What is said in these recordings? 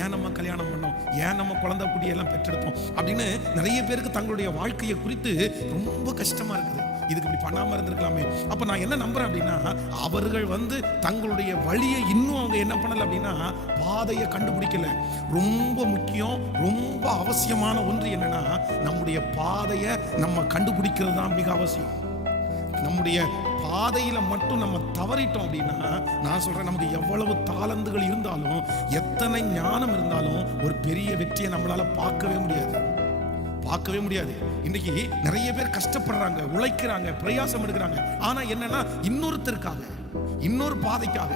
ஏன் நம்ம கல்யாணம் பண்ணோம், ஏன் நம்ம குழந்தை குட்டியெல்லாம் பெற்றெடுத்தோம் அப்படின்னு நிறைய பேருக்கு தங்களுடைய வாழ்க்கையை குறித்து ரொம்ப கஷ்டமா இருக்குது. இதுக்கு இப்படி பண்ணாம இருந்திருக்கலாமே. அப்ப நான் என்ன நம்புறேன் அப்படின்னா, அவர்கள் தங்களுடைய வழியை இன்னும் அவங்க என்ன பண்ணல அப்படின்னா பாதையை கண்டுபிடிக்கல. ரொம்ப முக்கியம், ரொம்ப அவசியமான ஒன்று என்னன்னா, நம்முடைய பாதையை நம்ம கண்டுபிடிக்கிறது தான் மிக அவசியம். நம்முடைய பாதையில மட்டும் நம்ம தவறிட்டோம் அப்படின்னா, நான் சொல்றேன், நமக்கு எவ்வளவு தாளந்துகள் இருந்தாலும், எத்தனை ஞானம் இருந்தாலும் ஒரு பெரிய வெற்றியை நம்மளால பார்க்கவே முடியாது. இன்னைக்கு நிறைய பேர் கஷ்டப்படுறாங்க, உழைக்கிறாங்க, பிரயாசம் எடுக்கிறாங்க. ஆனா என்னன்னா, இன்னொருத்தருக்காக, இன்னொரு பாதைக்காக.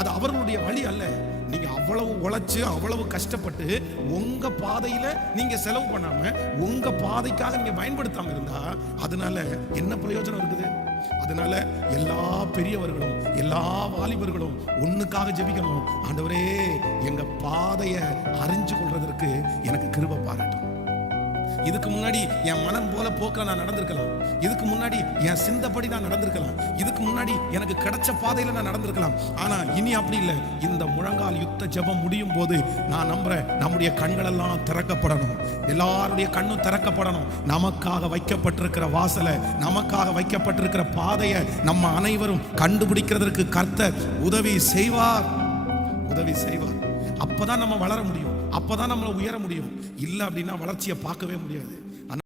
அது அவர்களுடைய வழி அல்ல. நீங்க அவ்வளவு உழைச்சு, அவ்வளவு கஷ்டப்பட்டு உங்க பாதையில நீங்க செலவு பண்ணாம உங்க பாதைக்காக நீங்க பயன்படுத்தாம இருந்தா அதனால என்ன பிரயோஜனம் இருக்குது? அதனால எல்லா பெரியவர்களும், எல்லா வாலிபர்களும் ஒண்ணுக்காக ஜெபிக்கணும். ஆண்டவரே, எங்க பாதையை அறிஞ்சு கொள்றதற்கு எனக்கு கிருபை பாராட்டும். இதுக்கு முன்னாடி என் மனம் போல போக்கில் நான் நடந்திருக்கலாம். இதுக்கு முன்னாடி என் சிந்தப்படி நான் நடந்திருக்கலாம். இதுக்கு முன்னாடி எனக்கு கிடைச்ச பாதையில நான் நடந்திருக்கலாம். ஆனா இனி அப்படி இல்லை. இந்த முழங்கால் யுத்த ஜெபம் முடியும் போது நான் நம்புறேன், நம்முடைய கண்கள் எல்லாம் திறக்கப்படணும். எல்லாருடைய கண்ணும் திறக்கப்படணும். நமக்காக வைக்கப்பட்டிருக்கிற வாசலை, நமக்காக வைக்கப்பட்டிருக்கிற பாதையை நம்ம அனைவரும் கண்டுபிடிக்கிறதற்கு கர்த்தர் உதவி செய்வார். அப்பதான் நம்ம வளர முடியும், அப்பதான் நம்மளை உயர முடியும். இல்லை அப்படின்னா வளர்ச்சியை பார்க்கவே முடியாது.